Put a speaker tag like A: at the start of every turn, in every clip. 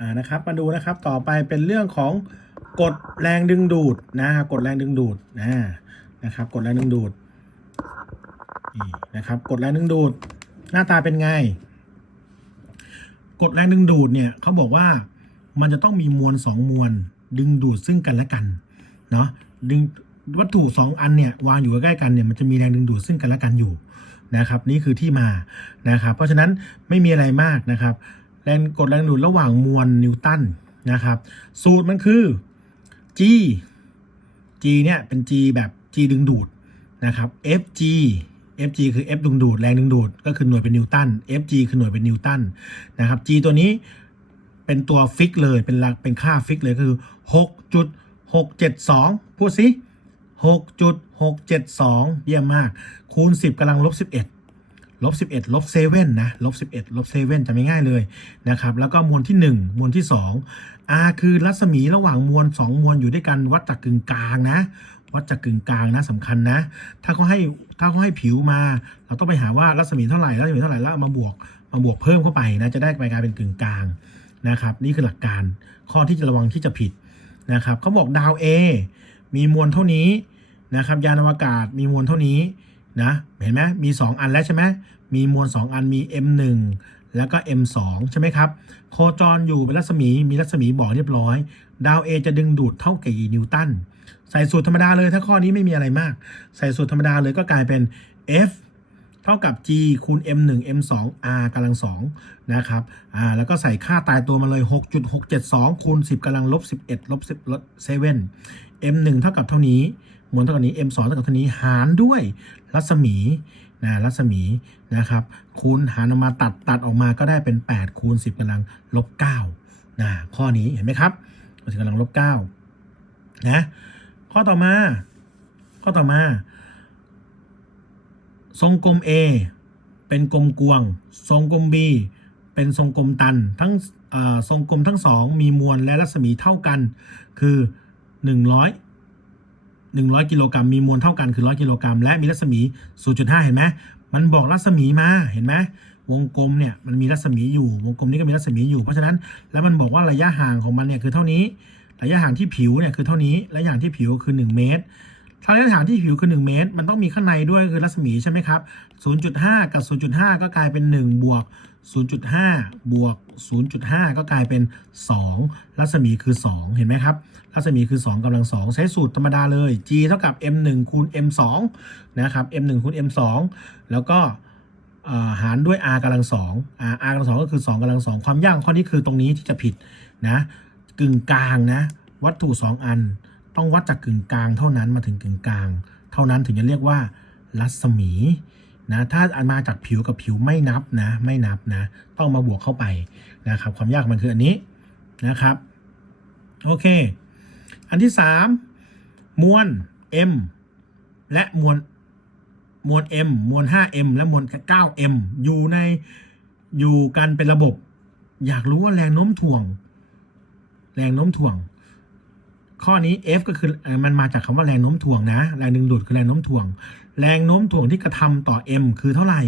A: อ่านะครับ มาดูนะครับต่อไปเป็นเรื่องของกฎแรงดึงดูดนะกฎแรงดึงดูดนะนะครับกฎแรงดึงดูดนี่นะครับกฎแรงดึงดูด หน้าตาเป็นไงกฎแรงดึงดูดเนี่ยเขาบอกว่ามันจะต้องมีมวลสองมวลดึงดูดซึ่งกันและกันเนาะดึงวัตถุสองอันเนี่ยวางอยู่ใกล้กันเนี่ยมันจะมีแรงดึงดูดซึ่งกันและกันอยู่นะครับ นี่คือที่มานะครับ เพราะฉะนั้นไม่มีอะไรมากนะครับ แรงกดแรงดูดระหว่างมวลนิวตันนะครับ สูตรมันคือ G G เนี่ยเป็น G แบบ G ดึงดูดนะครับ FG FG คือ F ดึงดูดแรงดึงดูดก็คือหน่วยเป็นนิวตัน FG คือหน่วยเป็นนิวตันนะครับ G ตัวนี้เป็นตัวฟิกเลยเป็นหลักเป็นค่าฟิกเลยคือ 6.672 พูดสิ 6.672 เยี่ยมมาก คูณ 10กำลังลบ11 ลบ11ลบ7นะลบ11ลบ7จะไม่ง่ายเลยนะครับแล้วก็มวลที่1มวลที่2 R คือรัศมีระหว่างมวล2มวลอยู่ด้วยกันวัดจากกึ่งกลางนะวัดจากกึ่งกลางนะสำคัญนะ ถ้าเขาให้ถ้าเขาให้ผิวมา เราต้องไปหาว่ารัศมีเท่าไหร่รัศมีเท่าไหร่แล้วมาบวกมาบวกเพิ่มเข้าไปนะจะได้ไปกลายเป็นกึ่งกลางนะครับ นี่คือหลักการข้อที่จะระวังที่จะผิดนะครับเขาบอกดาว A มีมวลเท่านี้นะครับยานอวกาศมีมวลเท่านี้ นะเห็นไหมมี 2 อันแล้วใช่ไหมมีมวล 2 อันมี M1 แล้วก็ M2 ใช่ไหมครับ โคจรอยู่เป็นรัศมีมีรัศมีบอกเรียบร้อย ดาว A จะดึงดูดเท่ากับกี่นิวตันใส่สูตรธรรมดาเลยถ้าข้อนี้ไม่มีอะไรมาก ใส่สูตรธรรมดาเลยก็กลายเป็น F เท่ากับ G คูณ M1 M2 R กำลัง2นะครับอ่าแล้วก็ใส่ค่าตายตัวมาเลย 6.672คูณ10กำลังลบ11ลบ10ลบ7 M1 เท่ากับเท่านี้ มวลเท่ากับนี้ M2 เท่ากับเท่านี้หารด้วยรัศมีนะรัศมีนะครับคูณหารออกมาตัดตัดออกมาก็ได้เป็น 8 คูณ 10กำลังลบ9นะข้อนี้เห็นไหมครับ10กำลังลบ9นะข้อต่อมา ข้อต่อมา ทรงกลม A เป็นกลมกวง ทรงกลม B เป็นทรงกลมตัน ทั้งทรงกลมทั้งสองมีมวลและรัศมีเท่ากัน คือ 100 100 กิโลกรัมมีมวลเท่ากันคือ 100 กิโลกรัมและมีรัศมี 0.5 เห็นไหมมันบอกรัศมีมาเห็นไหมวงกลมเนี่ยมันมีรัศมีอยู่วงกลมนี้ก็มีรัศมีอยู่เพราะฉะนั้นแล้วมันบอกว่าระยะห่างของมันเนี่ยคือเท่านี้ ระยะห่างที่ผิวเนี่ยคือเท่านี้ระยะห่างที่ผิวคือ 1 เมตร ถ้าระยะห่างที่ผิวคือ 1 เมตร มันต้องมีข้างในด้วยคือรัศมีใช่ไหมครับ 0.5 กับ 0.5 ก็กลายเป็น 1 บวก 0.5 บวก 0.5 ก็กลายเป็น 2 รัศมีคือ 2 เห็นไหมครับ รัศมีคือ 2กำลัง 2 ใช้สูตรธรรมดาเลย g เท่ากับ m 1 คูณ m 2 นะครับ m 1 คูณ m 2 แล้วก็หารด้วย r กำลัง2 r r กำลัง2ก็คือ2กำลัง2ความยากข้อนี้คือตรงนี้ที่จะผิดนะกึ่งกลางนะวัตถุ 2 อัน ต้องวัดจากกึ่งกลางเท่านั้นมาถึงกึ่งกลาง เท่านั้นถึงจะเรียกว่ารัศมีนะถ้าอันมาจากผิวกับผิวไม่นับนะไม่นับนะต้องมาบวกเข้าไปนะครับความยากมันคืออันนี้นะครับโอเค อันที่ 3 มวล m และมวลมวล m มวล 5m และมวล 9m อยู่ในอยู่กันเป็นระบบ อยากรู้ว่าแรงโน้มถ่วง แรงโน้มถ่วง ข้อนี้ F ก็คือมันมาจากคำว่าแรงโน้มถ่วงนะ แรงดึงดูดคือแรงโน้มถ่วง แรงโน้มถ่วงที่กระทำต่อ M คือเท่าไหร่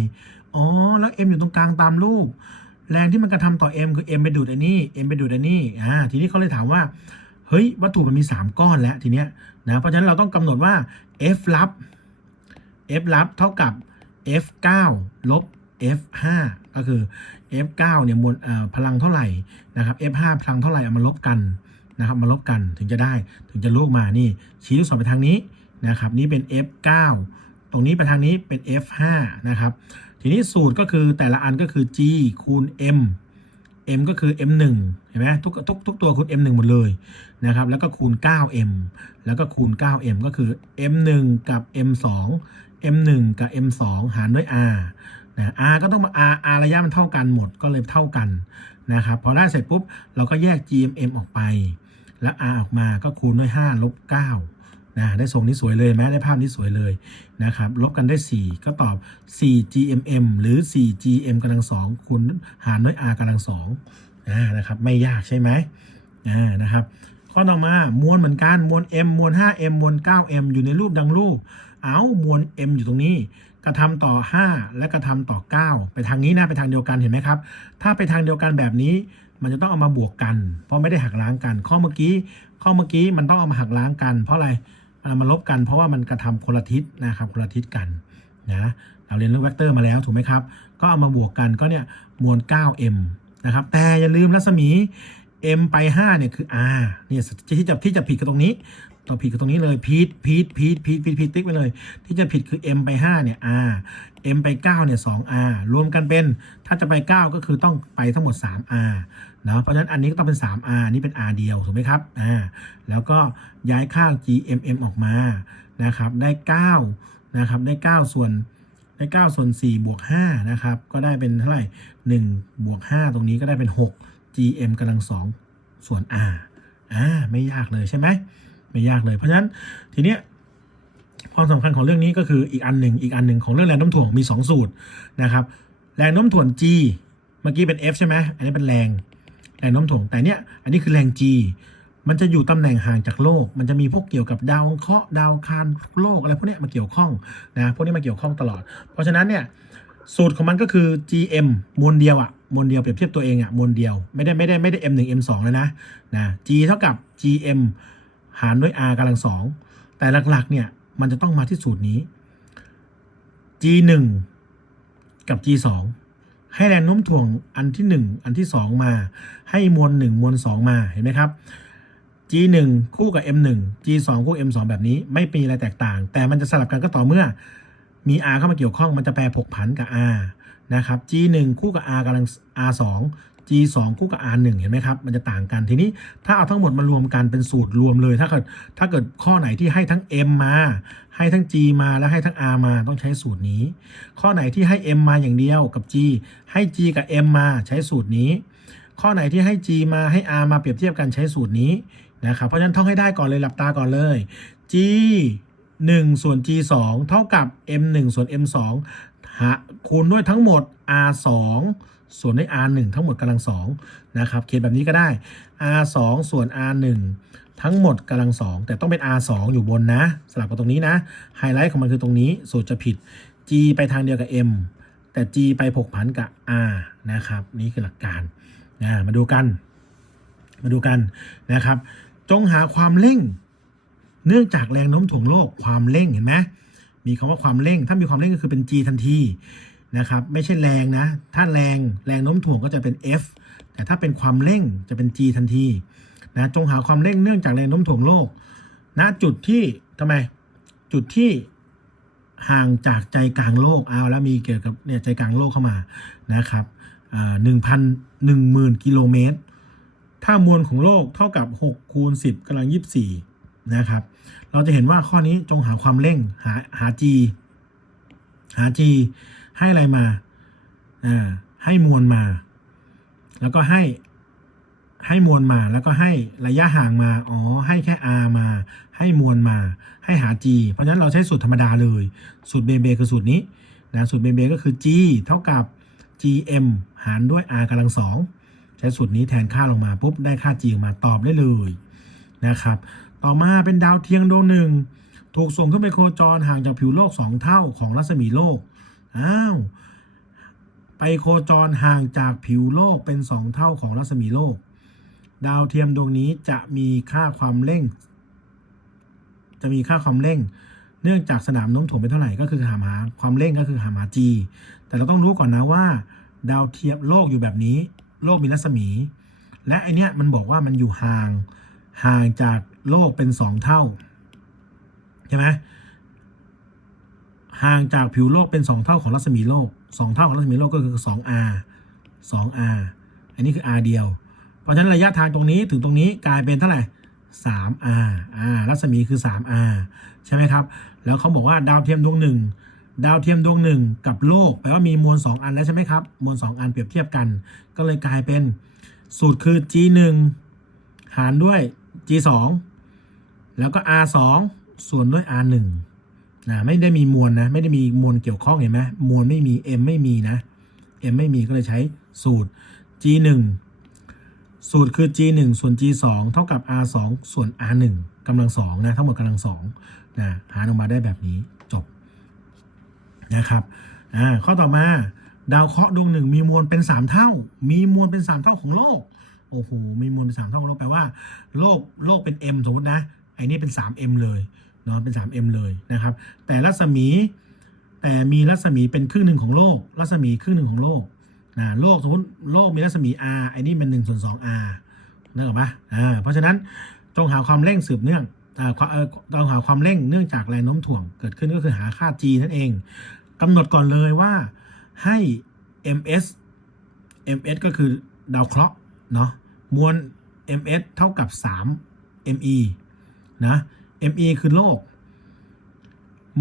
A: อ๋อ แล้ว M อยู่ตรงกลางตามรูป แรงที่มันกระทำต่อ M คือ M ไปดูดอันนี้ M ไปดูดอันนี้ อ่า ทีนี้เขาเลยถามว่า เฮ้ย วัตถุมันมี 3 ก้อนแล้วทีเนี้ยนะ เพราะฉะนั้นเราต้องกำหนดว่า F ลับ F ลับเท่ากับ F9 ลบ F5 ก็คือ F9 เนี่ยมวลพลังเท่าไหร่นะครับ F5 พลังเท่าไหร่เอามาลบกัน นะครับมาลบกันถึงจะได้ถึงจะลูกมานี่ ชี้ลูกศรไปทางนี้นะครับนี่เป็น F9 ตรงนี้ไปทางนี้เป็น F5 นะครับทีนี้สูตรก็คือแต่ละอันก็คือ G คูณ M M ก็คือ M1 เห็นไหมทุกทุกทุกตัวคูณ M1 หมดเลยนะครับแล้วก็คูณ 9M แล้วก็คูณ 9M ก็คือ M1 กับ M2 M1 กับ M2 หารด้วย R นะ R ก็ต้องมา R R ระยะมันเท่ากันหมดก็เลยเท่ากันนะครับพอได้เสร็จปุ๊บเราก็แยก GMM ออกไป แล้ว R ออกมาก็คูณด้วย 5 ลบ9นะได้ทรงนี้สวยเลยไหมได้ภาพนี้สวยเลยนะครับ ลบกันได้ 4 ก็ตอบ 4 GMM หรือ 4 GM กำลัง2คูณหารด้วย R กำลัง2อ่านะครับ ไม่ยากใช่ไหมนะครับข้อต่อมามวลเหมือนกันมวล M มวล 5M มวล 9M อยู่ในรูปดังรูป เอามวล m อยู่ตรงนี้ กระทำต่อ 5 และกระทำต่อ 9 ไปทางนี้นะไปทางเดียวกันเห็นไหมครับ ถ้าไปทางเดียวกันแบบนี้ มันจะต้องเอามาบวกกัน เพราะไม่ได้หักล้างกัน ข้อเมื่อกี้ข้อเมื่อกี้มันต้องเอามาหักล้างกัน เพราะอะไรมันเอามาลบกันเพราะว่ามันกระทำคนละทิศนะครับคนละทิศกันนะเราเรียนเรื่องเวกเตอร์มาแล้วถูกไหมครับ ก็เอามาบวกกันก็เนี่ยมวล 9m นะครับแต่อย่าลืมรัศมี m ไป 5เนี่ยคือ r เนี่ยที่จะที่จะผิดกับตรงนี้ ต้อผิดกับตรงนี้เลยพีทพีทพีทพีทพีทพีทติ๊กไปเลย ที่จะผิดคือ m ไป 5 เนี่ย r m ไป 9 เนี่ย 2r รวมกันเป็นถ้าจะไป 9 ก็คือต้องไปทั้งหมด 3r เนาะเพราะฉะนั้นอันนี้ก็ต้องเป็น 3r นี่เป็น r เดียวถูกไหมครับอ่าแล้วก็ย้ายข้าง gmm ออกมานะครับได้ 9 นะครับได้ 9 ส่วนได้ 9 ส่วน 4 บวก 5 นะครับ ก็ได้เป็นเท่าไหร่1บวก 5 ตรงนี้ก็ได้เป็น 6 gm กำลัง 2 ส่วน r อ่าไม่ยากเลยใช่ไหม ไม่ยากเลย เพราะฉะนั้นทีเนี้ยความสำคัญของเรื่องนี้ก็คืออีกอันหนึ่งอีกอันหนึ่งของเรื่องแรงโน้มถ่วงมี 2 สูตรนะครับแรงโน้มถ่วง g เมื่อกี้เป็น f ใช่ไหมอันนี้เป็นแรงแรงโน้มถ่วงแต่เนี้ยอันนี้คือแรง g มันจะอยู่ตำแหน่งห่างจากโลก มันจะมีพวกเกี่ยวกับดาวเคราะห์ดาวคารโลกอะไรพวกนี้มาเกี่ยวข้องนะพวกนี้มาเกี่ยวข้องตลอด เพราะฉะนั้นเนี่ยสูตรของมันก็คือ gm มวลเดียวอะมวลเดียวเปรียบเทียบตัวเองอะมวลเดียวไม่ได้ไม่ได้ไม่ได้ m 1 m 2 เลยนะนะ g เท่ากับ gm หารด้วย r กำลังสองแต่หลักๆเนี่ยมันจะต้องมาที่สูตรนี้ g 1กับ g 2ให้แรงโน้มถ่วงอันที่ 1 อันที่ 2 มา ให้มวล 1 มวล 2 มาเห็นไหมครับ g 1คู่กับ m 1 g 2คู่ m 2แบบนี้ไม่มีอะไรแตกต่าง แต่มันจะสลับกันก็ต่อเมื่อมี r เข้ามาเกี่ยวข้องมันจะแปรผกผันกับ r นะครับ g 1 คู่กับ r กำลัง r 2 g 2 คู่กับ r 1 เห็นไหมครับ มันจะต่างกันทีนี้ถ้าเอาทั้งหมดมารวมกันเป็นสูตรรวมเลย ถ้าเกิดถ้าเกิดข้อไหนที่ให้ทั้ง m มา ให้ทั้ง g มาแล้วให้ทั้ง r มาต้องใช้สูตรนี้ ข้อไหนที่ให้ m มาอย่างเดียวกับ g ให้ g กับ m มาใช้สูตรนี้ ข้อไหนที่ให้ g มาให้ r มาเปรียบเทียบกันใช้สูตรนี้นะครับเพราะฉะนั้นท่องให้ได้ก่อนเลยหลับตาก่อนเลย g 1 ส่วน g 2เท่ากับ m 1ส่วน m 2หาคูณด้วยทั้งหมด r 2ส่วนด้วย r 1ทั้งหมดกำลังสองนะครับเขียนแบบนี้ก็ได้ r 2ส่วน r 1ทั้งหมดกำลังสองแต่ต้องเป็น r 2อยู่บนนะ สลับกับตรงนี้นะ ไฮไลท์ของมันคือตรงนี้สูตรจะผิด g ไปทางเดียวกับ m แต่ g ไปผกผันกับ r นะครับ นี่คือหลักการนะมาดูกัน มาดูกันนะครับ จงหาความเร่ง เนื่องจากแรงโน้มถ่วงโลกความเร่งเห็นไหมมีคำว่าความเร่ง ถ้ามีความเร่งก็คือเป็น g ทันทีนะครับไม่ใช่แรงนะ ถ้าแรงแรงโน้มถ่วงก็จะเป็น f แต่ถ้าเป็นความเร่งจะเป็น g ทันทีนะจงหาความเร่งเนื่องจากแรงโน้มถ่วงโลกณจุดที่ทำไมจุดที่ห่างจากใจกลางโลกเอาแล้วมีเกี่ยวกับเนี่ยใจกลางโลกเข้ามานะครับหนึ่งพันหนึ่งหมื่นกิโลเมตร ถ้ามวลของโลกเท่ากับ6คูณ10กำลัง24 นะครับ เราจะเห็นว่าข้อนี้จงหาความเร่งหาหา g หา g ให้อะไรมาอ่าให้มวลมา แล้วก็ให้ให้มวลมาแล้วก็ให้ระยะห่างมา อ๋อ ให้แค่ r มา ให้มวลมา ให้หา g เพราะฉะนั้นเราใช้สูตรธรรมดาเลย สูตรเบเบคือสูตรนี้นะสูตรเบเบก็คือ g เท่ากับ gm หารด้วย r กำลังสองใช้สูตรนี้แทนค่าลงมาปุ๊บได้ค่า g ออกมาตอบได้เลยนะครับ ต่อมาเป็นดาวเทียมดวงหนึ่ง ถูกส่งขึ้นไปโคจรห่างจากผิวโลก 2 เท่าของรัศมีโลก อ้าว ไปโคจรห่างจากผิวโลกเป็น 2 เท่าของรัศมีโลก ดาวเทียมดวงนี้จะมีค่าความเร่ง จะมีค่าความเร่ง เนื่องจากสนามโน้มถ่วงเป็นเท่าไหร่ก็คือหาหาความเร่งก็คือหาหา g แต่เราต้องรู้ก่อนนะว่า ดาวเทียมโลกอยู่แบบนี้ โลกมีรัศมี และไอเนี้ยมันบอกว่ามันอยู่ห่างห่างจาก โลกเป็นสองเท่า ใช่ไหมห่างจากผิวโลกเป็นสองเท่าของรัศมีโลกสองเท่าของรัศมีโลกก็คือสอง r สอง r อันนี้คือ r เดียว เพราะฉะนั้นระยะทางตรงนี้ถึงตรงนี้กลายเป็นเท่าไหร่สาม r อ่ารัศมีคือสาม r ใช่ไหมครับ แล้วเขาบอกว่าดาวเทียมดวงหนึ่งดาวเทียมดวงหนึ่งกับโลกแปลว่ามีมวล 2 อันแล้วใช่ไหมครับ มวล 2 อันเปรียบเทียบกัน ก็เลยกลายเป็นสูตรคือ g 1หารด้วย g 2 แล้วก็ r 2ส่วนด้วย r 1นะไม่ได้มีมวลนะ ไม่ได้มีมวลเกี่ยวข้องเห็นไหมมวลไม่มี m ไม่มีนะ m ไม่มีก็เลยใช้สูตร g 1สูตรคือ g 1ส่วน g 2เท่ากับ r 2ส่วน r 1กำลังสองนะทั้งหมดกำลังสองนะหารออกมาได้แบบนี้จบนะครับอ่าข้อต่อมาดาวเคราะห์ดวงหนึ่งมีมวลเป็น 3 เท่า มีมวลเป็น 3 เท่าของโลกโอ้โหมีมวลเป็นสามเท่าของโลกแปลว่า โลกโลกเป็น m สมมตินะ อ้นี่เป็น 3m เลยเนาะเป็น 3m เลยนะครับ แต่รัศมีแต่มีรัศมีเป็นครึ่งหนึ่งของโลก รัศมีครึ่งหนึ่งของโลกนะโลกสมมติโลกมีรัศมี r ไอ้นี่เป็น1ส่วน2 r นึกออกปะอ่าเพราะฉะนั้นจงหาความเร่งสืบเนื่องอ่าความเออต้องหาความเร่งเนื่องจากแรงโน้มถ่วงเกิดขึ้นก็คือหาค่า g นั่นเองกำหนดก่อนเลยว่าให้ ms ms ก็คือดาวเคราะห์เนาะมวล ms เท่ากับ 3 me นะ me คือโลก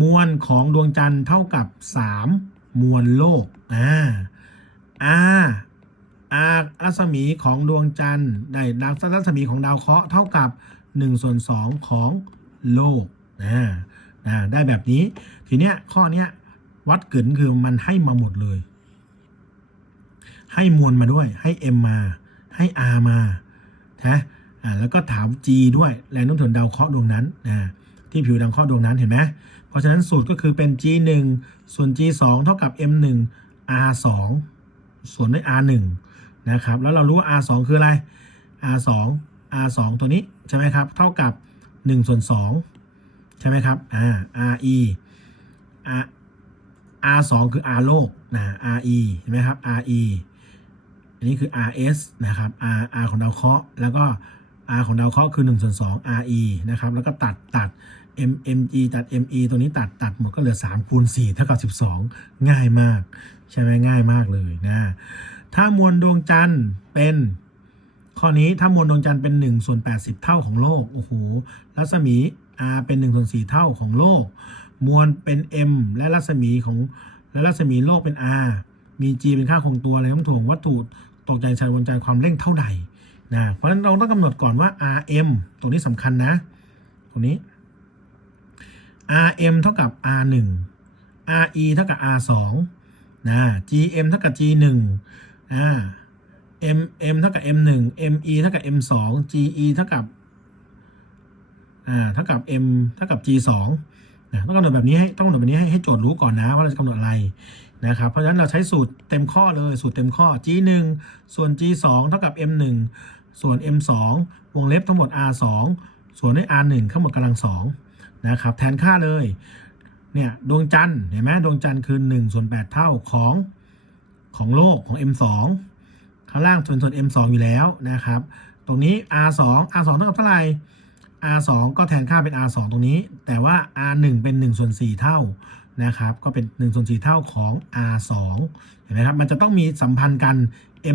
A: มวลของดวงจันทร์เท่ากับ 3 มวลโลกอ่า r r รัศมีของดวงจันทร์ได้ดังรัศมีของดาวเคราะห์เท่ากับ1ส่วน2ของโลกนะนะได้แบบนี้ ทีเนี้ยข้อเนี้ยวัดเกินคือมันให้มาหมดเลย ให้มวลมาด้วยให้ m มาให้ r มานะ อ่าแล้วก็ถาม g ด้วยแรงโน้มถ่วงดาวเคราะห์ดวงนั้นนะที่ผิวดาวเคราะห์ดวงนั้นเห็นไหมเพราะฉะนั้นสูตรก็คือเป็น g 1ส่วน g 2เท่ากับ m 1 r 2ส่วนด้วย r 1นะครับแล้วเรารู้ว่า r 2คืออะไร r 2 r 2ตัวนี้ใช่ไหมครับเท่ากับ1ส่วน2ใช่ไหมครับอ่า r e r r 2คือ r โลกนะ r e เห็นไหมครับ r e อันนี้คือ r s นะครับ r r ของดาวเคราะห์แล้วก็ r ของดาวเคราะห์คือ1ส่วน2 r e นะครับแล้วก็ตัดตัด m m g ตัด m e ตัวนี้ตัดตัดหมดก็เหลือ3คูณ4เท่ากับ 12 ง่ายมาก ใช่ไหมง่ายมากเลยนะถ้ามวลดวงจันทร์เป็นข้อนี้ถ้ามวลดวงจันทร์เป็น1ส่วน80 เท่าของโลกโอ้โหรัศมี r เป็น1ส่วน4เท่าของโลก มวลเป็น m และรัศมีของและรัศมีโลกเป็น r มี g เป็นค่าคงตัวแรงโน้ำถ่วงวัตถุตกใจชายวนใจความเร่งเท่าใด นะเพราะฉะนั้นเราต้องกำหนดก่อนว่า rm ตัวนี้สำคัญนะตรงนี้ rm เท่ากับ r1 re เท่ากับ r2 นะ gm เท่ากับ g1 อ่า m m เท่ากับ m1 me เท่ากับ m2 ge เท่ากับอ่าเท่ากับ m เท่ากับ g2 นะต้องกำหนดแบบนี้ให้ต้องกำหนดแบบนี้ให้ให้โจทย์รู้ก่อนนะว่าเราจะกำหนดอะไรนะครับเพราะฉะนั้นเราใช้สูตรเต็มข้อเลยสูตรเต็มข้อ g1 ส่วน g2 เท่ากับ m1 ส่วน m2 วงเล็บทั้งหมด r2 ส่วนด้วย r1 ทั้งหมดกำลังสองนะครับแทนค่าเลยเนี่ยดวงจันทร์เห็นไหมดวงจันทร์คือ1ส่วน8เท่าของของโลกของ m2 ข้างล่างส่วนส่วน m2 อยู่แล้วนะครับตรงนี้ r2 r2 เท่ากับเท่าไหร่ r2 ก็แทนค่าเป็น r2 ตรงนี้ แต่ว่า r1 เป็น1ส่วน4เท่านะครับก็เป็น1ส่วน4เท่าของ r2 เห็นไหมครับมันจะต้องมีสัมพันธ์กัน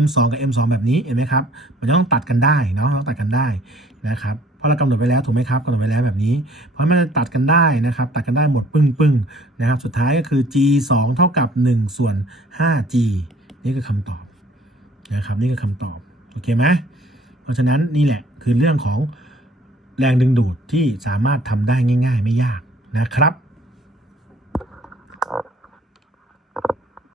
A: m2 กับ m2 แบบนี้เห็นไหมครับ มันจะต้องตัดกันได้เนาะต้องตัดกันได้นะครับเพราะเรากำหนดไว้แล้วถูกไหมครับกำหนดไว้แล้วแบบนี้ เพราะมันจะตัดกันได้นะครับ ตัดกันได้หมดปึ้งปึ้งนะครับ สุดท้ายก็คือ g 2 เท่ากับ 1 ส่วน 5g นี่คือคำตอบนะครับนี่คือคำตอบโอเคไหมเพราะฉะนั้นนี่แหละคือเรื่องของแรงดึงดูดที่สามารถทำได้ง่าย ๆ ไม่ยากนะครับ